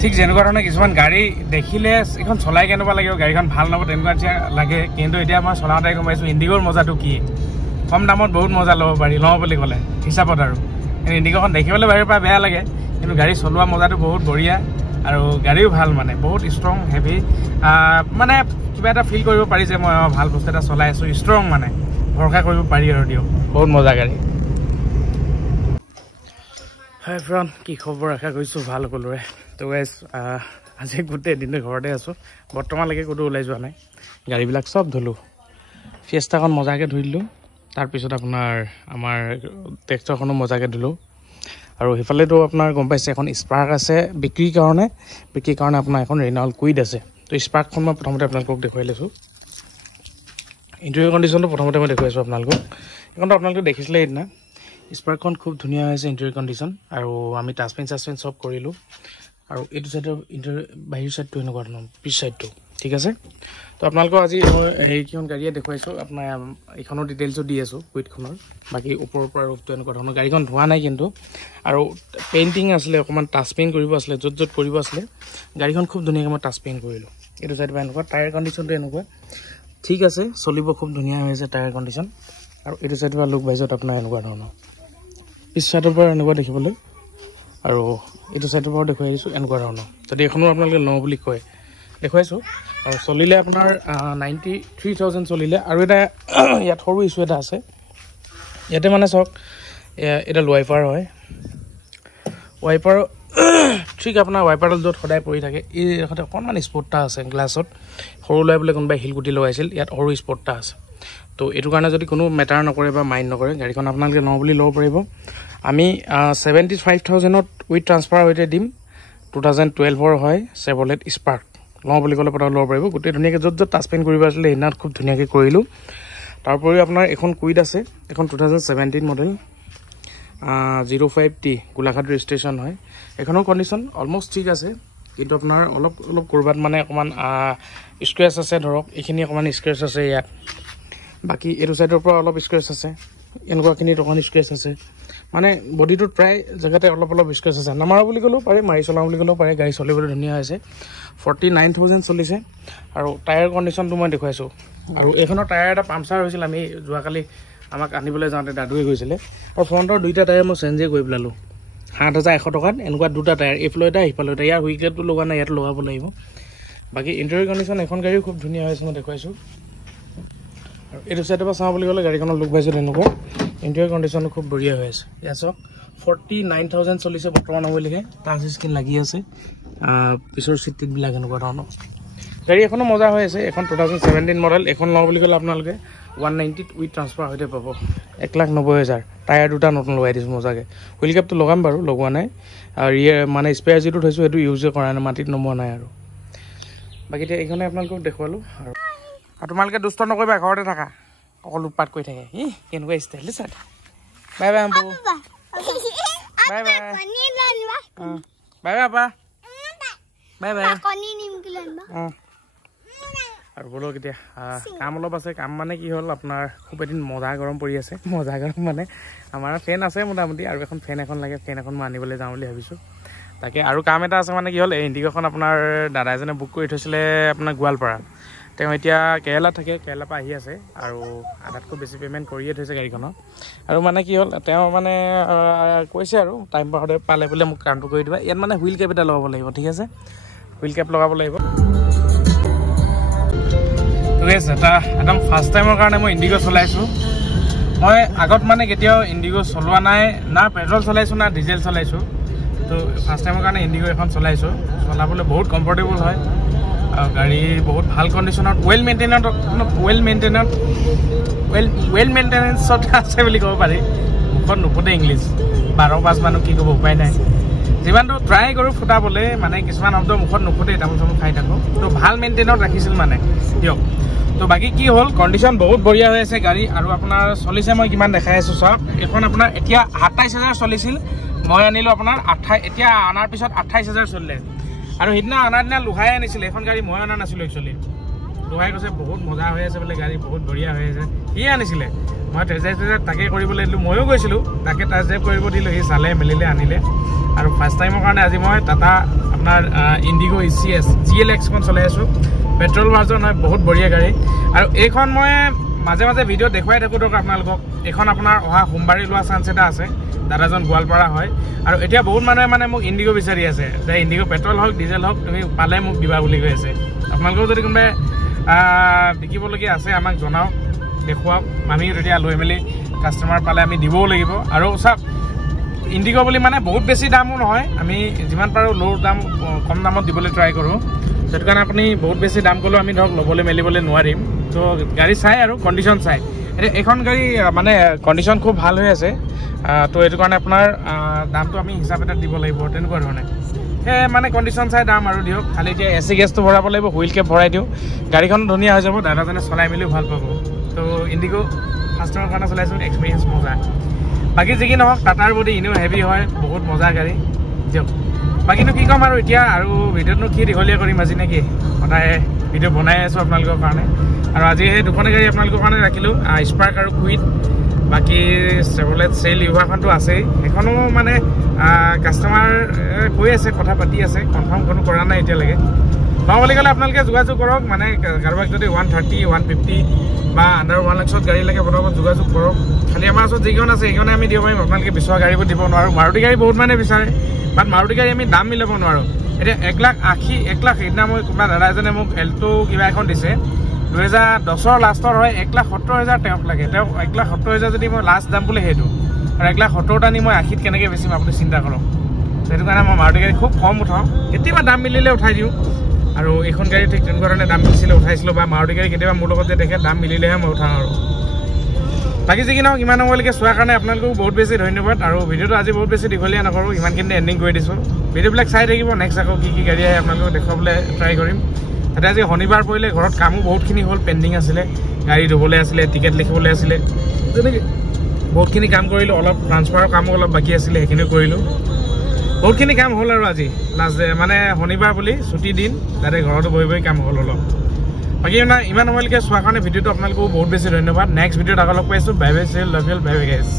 ঠিক যেনেকুৱা ধৰণে কিছুমান গাড়ী দেখিলে এখন চলাই কেনেকুৱা লাগিব গাড়ীখন ভাল নহ'ব তেনেকুৱা লাগে কিন্তু এতিয়া মই চলাওঁতে গম পাইছোঁ ইণ্ডিগোৰ মজাটো কি কম দামত বহুত মজা ল'ব পাৰি লওঁ বুলি ক'লে হিচাপত আৰু কিন্তু ইণ্ডিগোখন দেখিবলৈ বাহিৰৰ পৰা বেয়া লাগে কিন্তু গাড়ী চলোৱা মজাটো বহুত বঢ়িয়া আৰু গাড়ীও ভাল মানে বহুত ষ্ট্ৰং হেভি মানে কিবা এটা ফিল কৰিব পাৰি যে মই ভাল বস্তু এটা চলাই আছোঁ ষ্ট্ৰং মানে ভৰসা কৰিব পাৰি আৰু দিয়ক বহুত মজা গাড়ী হাই ফ্ৰেণ্ড কি খবৰ আশা কৰিছোঁ ভাল সকলোৰে তো গাইজ আজি গোটেই দিনটো ঘৰতে আছোঁ বৰ্তমানলৈকে ক'তো ওলাই যোৱা নাই গাড়ীবিলাক চব ধুলোঁ ফিয়েষ্টাখন মজাকৈ ধুই দিলোঁ তাৰপিছত আপোনাৰ আমাৰ টেক্সটৰখনো মজাকৈ ধুলোঁ আৰু সেইফালেতো আপোনাৰ গম পাইছে এখন স্পাৰ্ক আছে বিক্ৰীৰ কাৰণে আপোনাৰ এখন ৰেনল্ট কুইড আছে তো স্পাৰ্কখন মই প্ৰথমতে আপোনালোকক দেখুৱাই লৈছোঁ ইণ্টেৰিয়ৰ কণ্ডিশ্যনটো প্ৰথমতে মই দেখুৱাইছোঁ আপোনালোকক এইখনটো আপোনালোকে দেখিছিলে সেইদিনা স্পাৰ্কখন খুব ধুনীয়া হৈছে ইণ্টেৰিয়ৰ কণ্ডিশ্যন আৰু আমি টাচপেন চব কৰিলোঁ আৰু এইটো চাইডৰ বাহিৰ চাইডটো এনেকুৱা ধৰণৰ পিছ চাইডটো ঠিক আছে তো আপোনালোকক আজি মই হেৰিখন গাড়ীয়ে দেখুৱাইছোঁ আপোনাৰ এইখনৰ ডিটেইলছো দি আছোঁ কুইডখনৰ বাকী ওপৰৰ পৰা ৰূপটো এনেকুৱা ধৰণৰ গাড়ীখন ধোৱা নাই কিন্তু আৰু পেইণ্টিং আছিলে অকণমান টাচ পেইণ্ট কৰিব আছিলে য'ত কৰিব আছিলে গাড়ীখন খুব ধুনীয়াকৈ মই টাচ পেইণ্ট কৰিলোঁ এইটো চাইডৰ পৰা এনেকুৱা টায়াৰ কণ্ডিশ্যনটো এনেকুৱা ঠিক আছে চলিব খুব ধুনীয়া হৈ আছে টায়াৰ কণ্ডিশ্যন আৰু এইটো চাইডৰ পৰা লুক ভাইজত আপোনাৰ এনেকুৱা ধৰণৰ পিছ চাইডৰ পৰা এনেকুৱা দেখিবলৈ আৰু এইটো চাইডৰ পৰা দেখুৱাই দিছোঁ এনেকুৱা ধৰণৰ যদি এখনো আপোনালোকে লওঁ বুলি কয় দেখুৱাইছোঁ আৰু চলিলে আপোনাৰ 93,000 চলিলে আৰু এটা ইয়াত সৰু ইছ্যু এটা আছে ইয়াতে মানে চাওক এডাল ৱাইপাৰ হয় ৱাইপাৰ ঠিক আপোনাৰ ৱাইপাৰডাল য'ত সদায় পৰি থাকে এই সদায় অকণমান স্পট এটা আছে গ্লাছত সৰু ল'ৰাই বোলে কোনোবাই শিলগুটি লগাইছিল ইয়াত সৰু স্পট এটা আছে তো এইটো কাৰণে যদি কোনো মেটাৰ নকৰে বা মাইণ্ড নকৰে গাড়ীখন আপোনালোকে লওঁ বুলি ল'ব পাৰিব আমি 75,000ত উইথ ট্ৰান্সফাৰ সৈতে দিম 2012ৰ হয় চেভৰলেট স্পাৰ্ক লওঁ বুলি ক'লে পটক ল'ব পাৰিব গোটেই ধুনীয়াকৈ য'ত টাচ পেইণ্ট কৰিব আছিলে সেইদিনাত খুব ধুনীয়াকৈ কৰিলোঁ তাৰোপৰি আপোনাৰ এখন কুইড আছে এখন 2017 মডেল 05T গোলাঘাট ৰেজিষ্ট্ৰেশ্যন হয় এখনৰ কণ্ডিশ্যন অলমষ্ট ঠিক আছে কিন্তু আপোনাৰ অলপ ক'ৰবাত মানে অকণমান স্ক্ৰেচ আছে ধৰক এইখিনি অকণমান স্ক্ৰেচ আছে ইয়াত বাকী এইটো চাইডৰ পৰা অলপ স্ক্ৰেচ আছে এনেকুৱাখিনিত অকণমান স্ক্ৰেচ আছে মানে বডিটোত প্ৰায় জেগাতে অলপ স্ক্ৰেচ আছে নামাৰো বুলি ক'লেও পাৰে মাৰি চলাওঁ বুলি ক'লেও পাৰে গাড়ী চলিবলৈ ধুনীয়া হৈছে 49,000 চলিছে আৰু টায়াৰ কণ্ডিশ্যনটো মই দেখুৱাইছোঁ আৰু এইখনৰ টায়াৰ এটা পামচাৰ হৈছিল আমি যোৱাকালি আমাক আনিবলৈ যাওঁতে দাদুৱে গৈছিলে আৰু ফ্ৰণ্টৰ দুইটা টায়াৰ মই চেঞ্জেই কৰি পেলালোঁ 7,100 টকাত এনেকুৱা দুটা টায়াৰ এইফালে এটা সিফালে এটা ইয়াৰ হুইকেটটো লগা নাই ইয়াত লগাব লাগিব বাকী ইণ্টেৰিয়ৰ কণ্ডিশ্যন এখন গাড়ীও খুব ধুনীয়া হৈছে মই দেখুৱাইছোঁ আৰু এইটো চাইডৰ পৰা চাওঁ বুলি ক'লে গাড়ীখনৰ লুক পাইছোঁ তেনেকুৱা ইণ্টেৰিয়ৰ কণ্ডিশ্যনো খুব বঢ়িয়া হৈ আছে ইয়াত চাওক 49,000 চলিছে বৰ্তমান সময়লৈকে টাচ স্ক্ৰীন লাগি আছে পিছৰ চিটবিলাক এনেকুৱা ধৰণৰ গাড়ী এখনো মজা হৈ আছে এখন 2017 মডেল এখন লওঁ বুলি ক'লে আপোনালোকে 190ত উইথ ট্ৰান্সফাৰ সৈতে পাব 1,90,000 টায়াৰ দুটা নতুন লগাই দিছোঁ মজাকৈ হুইল কেপটো লগাম বাৰু লগোৱা নাই আৰু মানে স্পেয়াৰ যিটো থৈছোঁ সেইটো ইউজে কৰা নাই মাটিত নমোৱা নাই আৰু বাকী এতিয়া এইখনে আপোনালোকক দেখুৱালোঁ আৰু তোমালোকে দুষ্ট নকৰিবা ঘৰতে থাকা অকল উৎপাত কৰি থাকে কেনেকুৱা ষ্টাইল চাই bye bye আম্পু bye bye bye bye আপা বাই বাই আৰু বোলো কেতিয়া কাম অলপ আছে কাম মানে কি হ'ল আপোনাৰ খুব এদিন মজা গৰম পৰি আছে মজা গৰম মানে আমাৰ ফেন আছে মোটামুটি আৰু এখন ফেন এখন লাগে ফেন এখন মই আনিবলৈ যাওঁ বুলি ভাবিছোঁ তাকে আৰু কাম এটা আছে মানে কি হ'ল এই ইণ্ডিগোখন আপোনাৰ দাদা এজনে বুক কৰি থৈছিলে আপোনাৰ গোৱালপাৰা তেওঁ এতিয়া কেৰেলাত থাকে কেৰেলাৰ পৰা আহি আছে আৰু আধাতকৈ বেছি পে'মেণ্ট কৰিয়ে থৈছে গাড়ীখনৰ আৰু মানে কি হ'ল তেওঁ মানে কৈছে আৰু টাইম পালে বোলে মোক কামটো কৰি দিবা ইয়াত মানে হুইল কেপ এটা লগাব লাগিব ঠিক আছে হুইল কেপ লগাব লাগিব এটা একদম ফাৰ্ষ্ট টাইমৰ কাৰণে মই ইণ্ডিগো চলাইছোঁ মই আগত মানে কেতিয়াও ইণ্ডিগো চলোৱা নাই না পেট্ৰল চলাইছোঁ না ডিজেল চলাইছোঁ তো ফাৰ্ষ্ট টাইমৰ কাৰণে ইণ্ডিগো এখন চলাইছোঁ চলাবলৈ বহুত কমফৰ্টেবল হয় আৰু গাড়ী বহুত ভাল কণ্ডিশ্যনত ৱেল মেইনটেনেঞ্চত আছে বুলি ক'ব পাৰি মুখত নুফুটে ইংলিছ 12 মানুহ কি ক'ব উপায় নাই যিমানটো ট্ৰাই কৰোঁ ফুটাবলৈ মানে কিছুমান শব্দ মুখত নুফুটে তামোল চামোল খাই থাকোঁ তো ভাল মেইনটেইনত ৰাখিছিল মানে দিয়ক তো বাকী কি হ'ল কণ্ডিশ্যন বহুত বঢ়িয়া হৈ আছে গাড়ী আৰু আপোনাৰ চলিছে মই কিমান দেখাই আছোঁ চাওক এখন আপোনাৰ এতিয়া 27,000 চলিছিল মই আনিলোঁ আপোনাৰ এতিয়া অনাৰ পিছত 28,000 চলিলে আৰু সিদিনা অনাৰ দিনা লোহাই আনিছিলে এখন গাড়ী মই অনা নাছিলোঁ একচুৱেলি লোহাই কৈছে বহুত মজা হৈ আছে বোলে গাড়ী বহুত বঢ়িয়া হৈ আছে সিয়ে আনিছিলে মই টেষ্ট ড্ৰাইভ তাকে কৰিবলৈ দিলোঁ ময়ো গৈছিলোঁ তাকে টেষ্ট ড্ৰাইভ কৰিব দিলোঁ সি চালে মেলিলে আনিলে আৰু ফাৰ্ষ্ট টাইমৰ কাৰণে আজি মই টাটা আপোনাৰ ইণ্ডিগো ECS GLXখন চলাই আছোঁ পেট্ৰল ভাৰ্জন হয় বহুত বঢ়িয়া গাড়ী আৰু এইখন মই মাজে মাজে ভিডিঅ' দেখুৱাই থাকোঁ ধৰক আপোনালোকক এইখন আপোনাৰ অহা সোমবাৰে লোৱা চান্স এটা আছে দাদাজন গোৱালপাৰা হয় আৰু এতিয়া বহুত মানুহে মানে মোক ইণ্ডিগো বিচাৰি আছে যে ইণ্ডিগো পেট্ৰল হওক ডিজেল হওক তুমি পালে মোক দিবা বুলি কৈ আছে আপোনালোকেও যদি কোনোবাই বিকিবলগীয়া আছে আমাক জনাওক দেখুৱাওক আমি তেতিয়া লৈ মেলি কাষ্টমাৰ পালে আমি দিবও লাগিব আৰু চাওক ইণ্ডিগো বুলি মানে বহুত বেছি দামো নহয় আমি যিমান পাৰোঁ দাম কম দামত দিবলৈ ট্ৰাই কৰোঁ সেইটো কাৰণে আপুনি বহুত বেছি দাম ক'লেও আমি ধৰক ল'বলৈ মেলিবলৈ নোৱাৰিম তো গাড়ী চাই আৰু কণ্ডিশ্যন চাই এতিয়া এইখন গাড়ী মানে কণ্ডিশ্যন খুব ভাল হৈ আছে তো এইটো কাৰণে আপোনাৰ দামটো আমি হিচাপ এটা দিব লাগিব তেনেকুৱা ধৰণে সেই মানে কণ্ডিশ্যন চাই দাম আৰু দিয়ক খালি এতিয়া AC গেছটো ভৰাব লাগিব হুইল কেপ ভৰাই দিওঁ গাড়ীখন ধুনীয়া হৈ যাব দাদাজনে চলাই মেলিও ভাল পাব তো ইণ্ডিগো ফাৰ্ষ্ট টাইমৰ কাৰণে চলাইছোঁ এক্সপিৰিয়েঞ্চ মজা বাকী যি কি নহওক টাটাৰ বডি এনেও হেভি হয় বহুত মজা গাড়ী দিয়ক বাকীনো কি ক'ম আৰু এতিয়া আৰু ভিডিঅ'তনো কি দীঘলীয়া কৰিম আজি নেকি সদায় ভিডিঅ' বনাই আছোঁ আপোনালোকৰ কাৰণে আৰু আজি সেই দুখনে গাড়ী আপোনালোকৰ কাৰণে ৰাখিলোঁ স্পাৰ্ক আৰু কুইড বাকী চেভ্ৰলেট চেল ইউভাখনটো আছেই সেইখনো মানে কাষ্টমাৰ কৈ আছে কথা পাতি আছে কনফাৰ্ম কোনো কৰা নাই এতিয়ালৈকে লওঁ বুলি ক'লে আপোনালোকে যোগাযোগ কৰক মানে কাৰোবাক যদি 130 150 বা আণ্ডাৰ 1 লাখত গাড়ী লাগে পটাপট যোগাযোগ কৰক খালি আমাৰ ওচৰত যিখন আছে সেইখনে আমি দিব পাৰিম আপোনালোকে বিচৰা গাড়ীবোৰ দিব নোৱাৰোঁ মাৰুতি গাড়ী বহুত মানে বিচাৰে বাট মাৰুতি গাড়ী আমি দাম মিলাব নোৱাৰোঁ এতিয়া 1 লাখ সেইদিনা মই কোনোবা দাদা এজনে মোক এল্টো কিবা এখন দিছে 2010 লাষ্টৰ হয় 1,70,000 তেওঁক লাগে তেওঁক 1,70,000 যদি মই লাষ্ট দাম বোলে সেইটো আৰু 1,70,000 নি মই 80ত কেনেকৈ বেচিম আপুনি চিন্তা কৰক সেইটো কাৰণে মই মাৰুতি গাড়ী খুব কম উঠাওঁ কেতিয়াবা দাম মিলিলে উঠাই দিওঁ আৰু এইখন গাড়ী ঠিক তেনেকুৱা ধৰণে দাম মিলিছিলে উঠাইছিলোঁ বা মাৰুতি গাড়ী কেতিয়াবা মোৰ লগত যে দেখে দাম মিলিলেহে মই উঠাওঁ আৰু বাকী যি কি নহওক ইমান সময়লৈকে চোৱাৰ কাৰণে আপোনালোকক বহুত বেছি ধন্যবাদ আৰু ভিডিঅ'টো আজি বহুত বেছি দীঘলীয়া নকৰোঁ ইমানখিনি এণ্ডিং কৰি দিছোঁ ভিডিঅ'বিলাক চাই থাকিব নেক্সট আকৌ কি গাড়ী আহে আপোনালোকক দেখুৱাবলৈ ট্ৰাই কৰিম তাতে আজি শনিবাৰ পৰিলে ঘৰত কামো বহুতখিনি হ'ল পেণ্ডিং আছিলে গাড়ী ধুবলৈ আছিলে টিকেট লিখিবলৈ আছিলে তেনেকৈ বহুতখিনি কাম কৰিলোঁ অলপ ট্ৰান্সফাৰৰ কামো অলপ বাকী আছিলে সেইখিনিও কৰিলোঁ বহুতখিনি কাম হ'ল আৰু আজি লাষ্ট মানে শনিবাৰ বুলি ছুটি দিন তাতে ঘৰতো বহি কাম হ'ল অলপ বাকী ইমান সময়লৈকে চোৱাৰ কাৰণে ভিডিঅ'টো আপোনালোকো বহুত বেছি ধন্যবাদ নেক্সট ভিডিঅ'ত আকৌ লগ পাইছোঁ বাই বাই চেল love you bye bye guys